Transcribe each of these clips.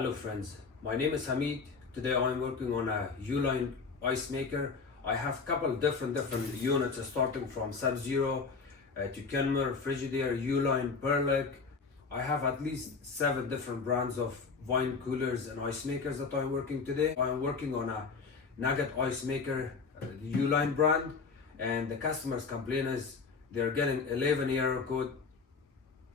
Hello friends, my name is Hamid. Today I'm working on a Uline ice maker. I have a couple different units starting from Sub-Zero to Kenmore, Frigidaire, Uline, Perlick. I have at least 7 different brands of wine coolers and ice makers that I'm working today. I'm working on a Nugget ice maker, the Uline brand, and the customers complain is they're getting 11 error code.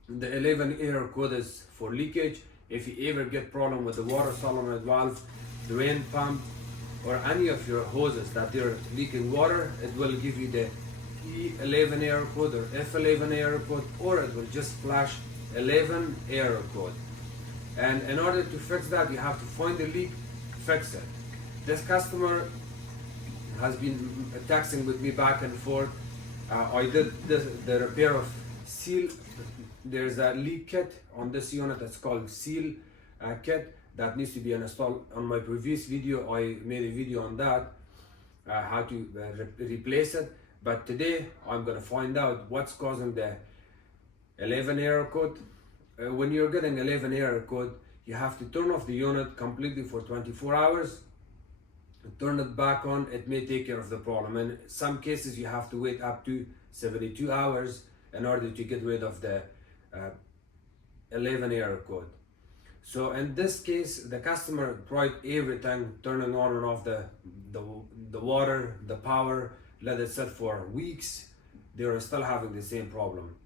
The 11 error code is for leakage. If you ever get problem with the water solenoid valve, drain pump, or any of your hoses that they're leaking water, it will give you the E11 error code or F11 error code, or it will just flash 11 error code. And in order to fix that, you have to find the leak, fix it. This customer has been texting with me back and forth. I did the repair of seal. There's a leak kit on this unit that's called seal kit that needs to be installed. On my previous video, I made a video on that, how to replace it. But today, I'm gonna find out what's causing the 11 error code. When you're getting 11 error code, you have to turn off the unit completely for 24 hours. Turn it back on, it may take care of the problem. In some cases, you have to wait up to 72 hours in order to get rid of the 11 error code. So in this case, the customer tried everything, turning on and off the water, the power, let it sit for weeks. They are still having the same problem.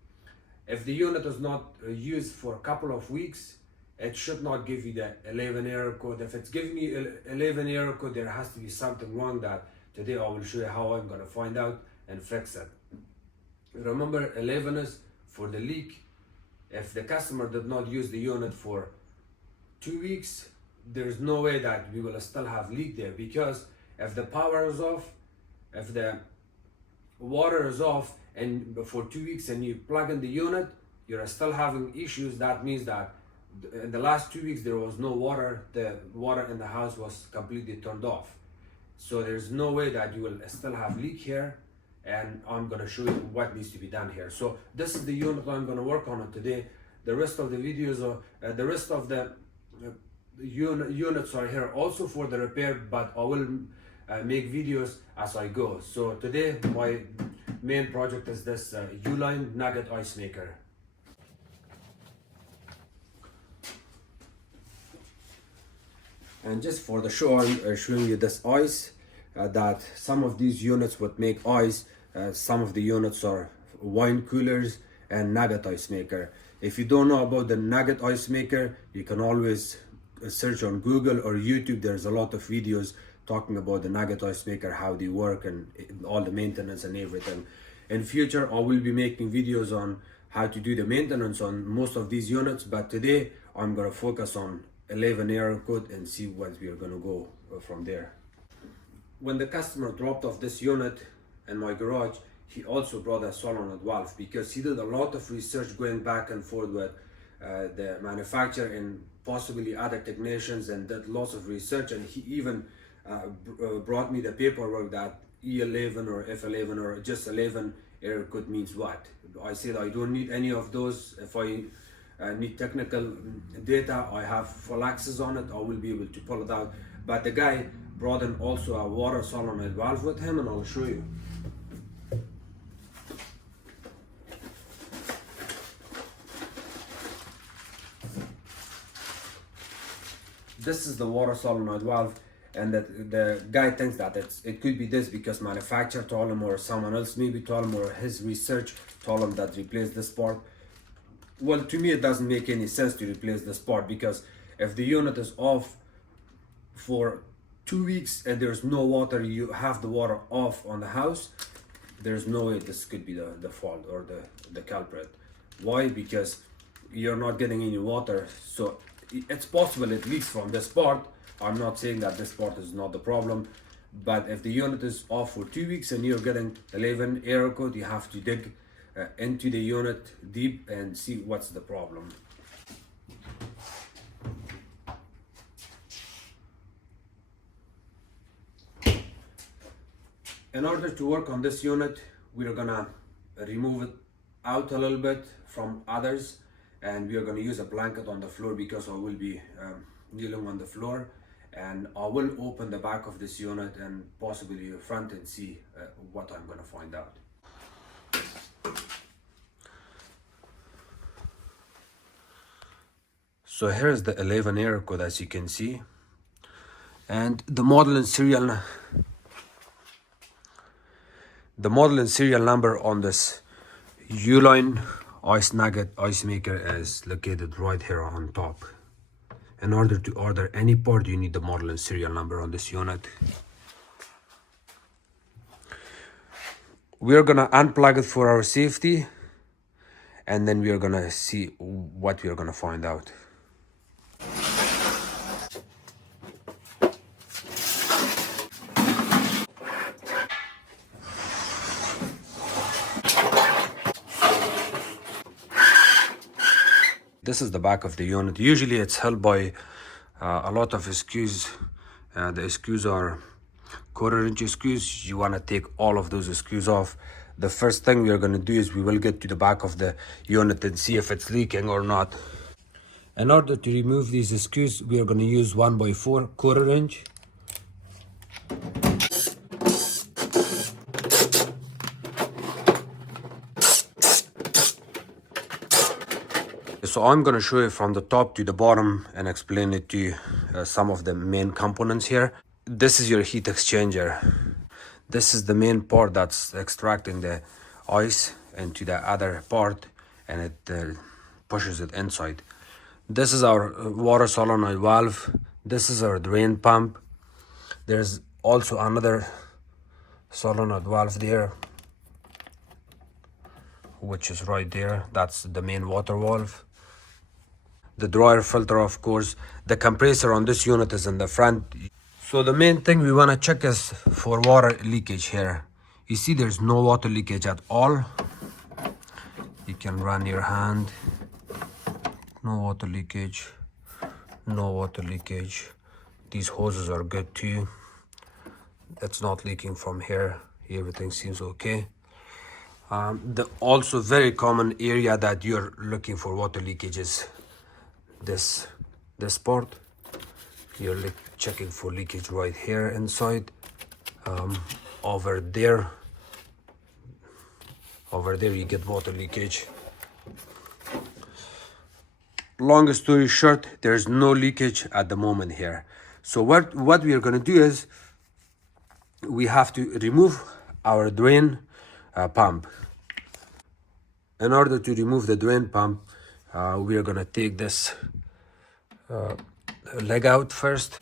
If the unit is not used for a couple of weeks, it should not give you the 11 error code. If it's giving you 11 error code, there has to be something wrong. That today I will show you how I'm going to find out and fix it. Remember, 11 is for the leak. If the customer did not use the unit for 2 weeks, there's no way that we will still have leak there, because if the power is off, if the water is off and for 2 weeks and you plug in the unit, you're still having issues. That means that in the last 2 weeks there was no water, the water in the house was completely turned off. So there's no way that you will still have leak here, and I'm going to show you what needs to be done here. So this is the unit I'm going to work on it today. The rest of the videos are the rest of the units are here also for the repair, but I will make videos as I go. So today my main project is this Uline Nugget ice maker. And just for the show, I'm showing you this ice. That some of these units would make ice, some of the units are wine coolers and Nugget ice maker. If you don't know about the Nugget ice maker, you can always search on Google or YouTube. There's a lot of videos talking about the Nugget ice maker, how they work and all the maintenance and everything. In future, I will be making videos on how to do the maintenance on most of these units, but today I'm going to focus on 11 error code and see what we are going to go from there. When the customer dropped off this unit in my garage, he also brought a solenoid valve, because he did a lot of research going back and forth with the manufacturer and possibly other technicians, and did lots of research. And he even brought me the paperwork that E11 or F11 or just 11 error code means what. I said I don't need any of those. If I need technical data, I have full access on it, I will be able to pull it out. But the guy brought in also a water solenoid valve with him, and I'll show you. This is the water solenoid valve, and that the guy thinks that it could be this because manufacturer told him, or someone else maybe told him, or his research told him that replace this part. Well, to me it doesn't make any sense to replace this part, because if the unit is off for 2 weeks and there's no water, you have the water off on the house, there's no way this could be the fault or the culprit. Why? Because you're not getting any water. So it's possible it leaks from this part. I'm not saying that this part is not the problem, but if the unit is off for 2 weeks and you're getting 11 error code, you have to dig into the unit deep and see what's the problem. In order to work on this unit, we're gonna remove it out a little bit from others, and we are gonna use a blanket on the floor, because I will be kneeling on the floor, and I will open the back of this unit and possibly the front and see what I'm gonna find out. So here's the 11 error code, as you can see, and the model and serial number on this Uline ice nugget ice maker is located right here on top. In order to order any part, you need the model and serial number on this unit. We are gonna unplug it for our safety, and then we are gonna see what we are gonna find out. This is the back of the unit. Usually it's held by a lot of screws. The screws are 1/4 inch screws. You want to take all of those screws off. The first thing we are going to do is we will get to the back of the unit and see if it's leaking or not. In order to remove these screws, we are going to use 1x4 1/4 inch. So I'm going to show you from the top to the bottom and explain it to you some of the main components here. This is your heat exchanger. This is the main part that's extracting the ice into the other part, and it pushes it inside. This is our water solenoid valve. This is our drain pump. There's also another solenoid valve there, which is right there. That's the main water valve. The dryer filter, of course. The compressor on this unit is in the front. So the main thing we want to check is for water leakage here. You see there's no water leakage at all. You can run your hand. No water leakage. No water leakage. These hoses are good too. It's not leaking from here. Everything seems okay. The also very common area that you're looking for water leakage is this part. You're checking for leakage right here inside. Over there you get water leakage. Long story short, there's no leakage at the moment here. So what we are going to do is we have to remove our drain pump. In order to remove the drain pump, we are going to take this leg out first.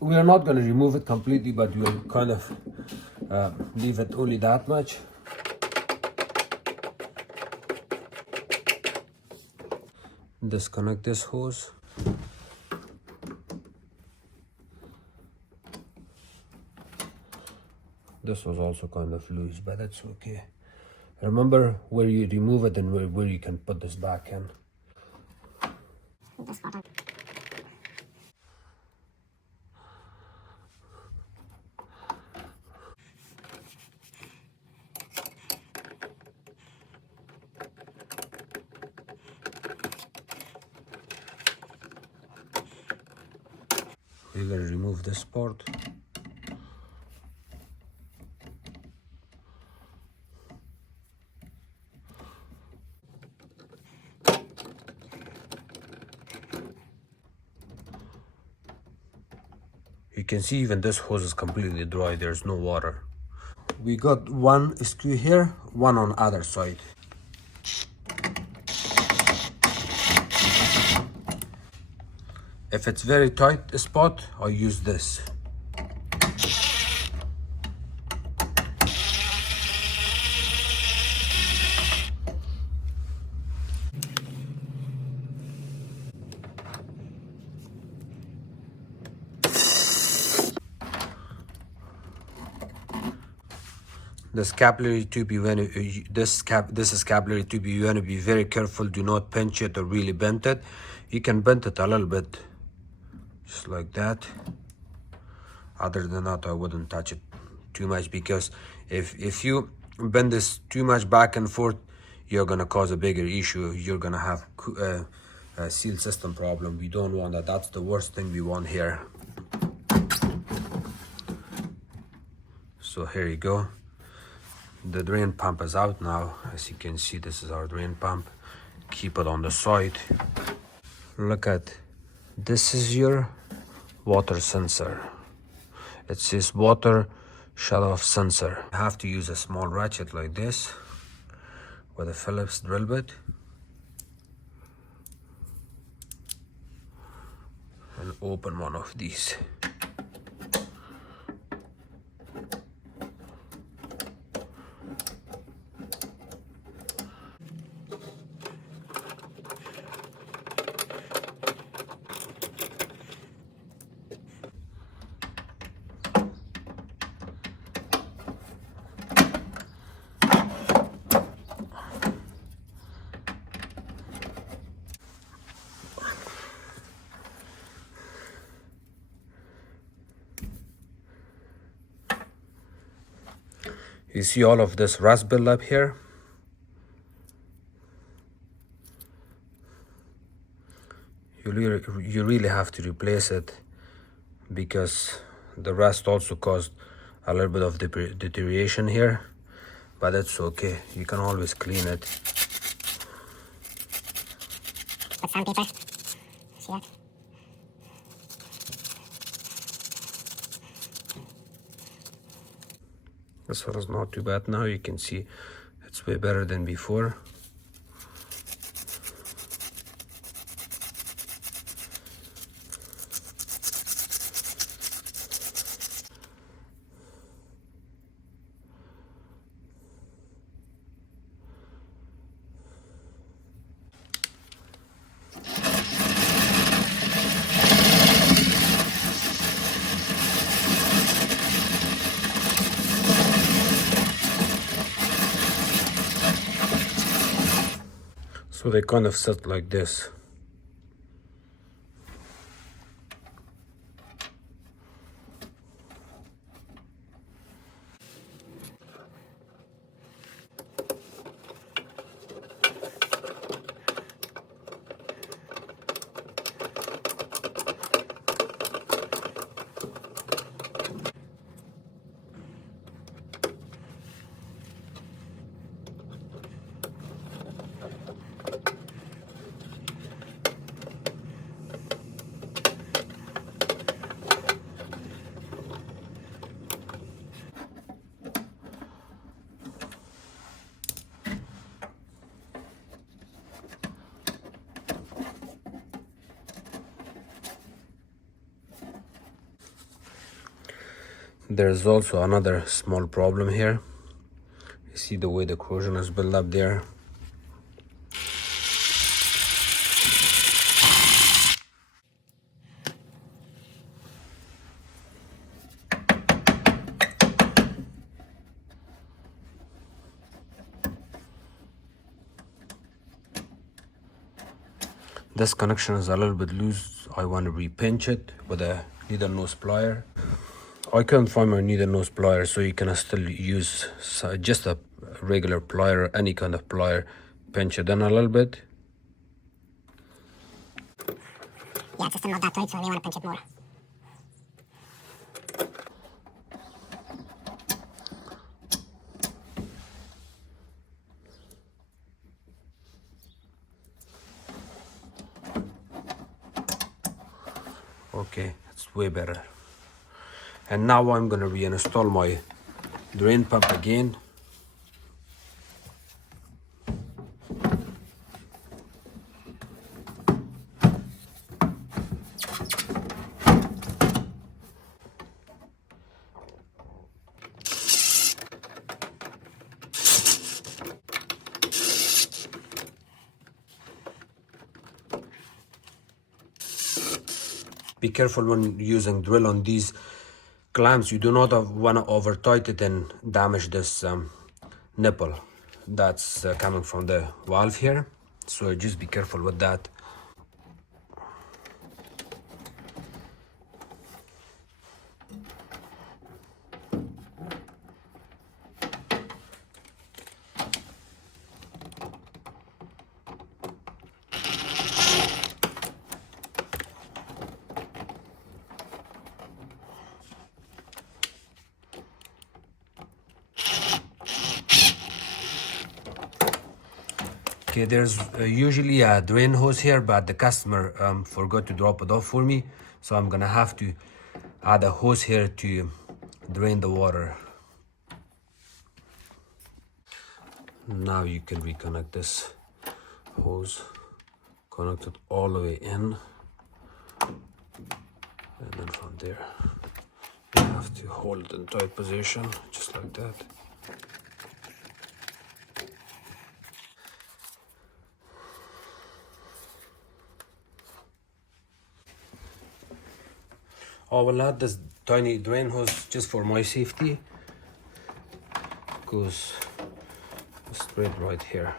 We are not going to remove it completely, but we'll kind of leave it only that much. Disconnect this hose. This was also kind of loose, but that's okay. Remember where you remove it and where you can put this back in. We're going to remove this part. You can see even this hose is completely dry. There's no water. We got one screw here, one on other side. If it's very tight spot, I use this. This capillary tube, this is capillary tube. You want to be very careful. Do not pinch it or really bend it. You can bend it a little bit, just like that. Other than that, I wouldn't touch it too much, because if you bend this too much back and forth, you're gonna cause a bigger issue. You're gonna have a seal system problem. We don't want that. That's the worst thing we want here. So here you go. The drain pump is out now. As you can see, this is our drain pump. Keep it on the side. Look at this, is your water sensor. It says water shut off sensor. You have to use a small ratchet like this with a Phillips drill bit and open one of these. You see all of this rust buildup here? You really have to replace it, because the rust also caused a little bit of deterioration here, but it's okay. You can always clean it. Put sandpaper. See that? This one is not too bad now. You can see it's way better than before. So they kind of sit like this. There's also another small problem here. You see the way the corrosion is built up there. This connection is a little bit loose. I want to repinch it with a needle nose plier. I couldn't find my needle nose plier, so you can still use just a regular plier, any kind of plier. Pinch it in a little bit. Yeah, it's still not that tight, so I may want to pinch it more. Okay, it's way better. And now I'm gonna reinstall my drain pump again. Be careful when using drill on these clamps. You do not want to over tighten it and damage this nipple that's coming from the valve here, so just be careful with that. Okay, there's usually a drain hose here, but the customer forgot to drop it off for me, so I'm gonna have to add a hose here to drain the water. Now you can reconnect this hose, connect it all the way in, and then from there you have to hold it in tight position, just like that. I will add this tiny drain hose just for my safety. Goes straight right here.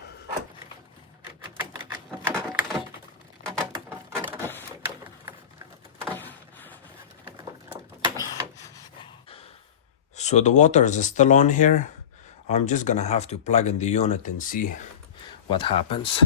So the water is still on here. I'm just gonna have to plug in the unit and see what happens.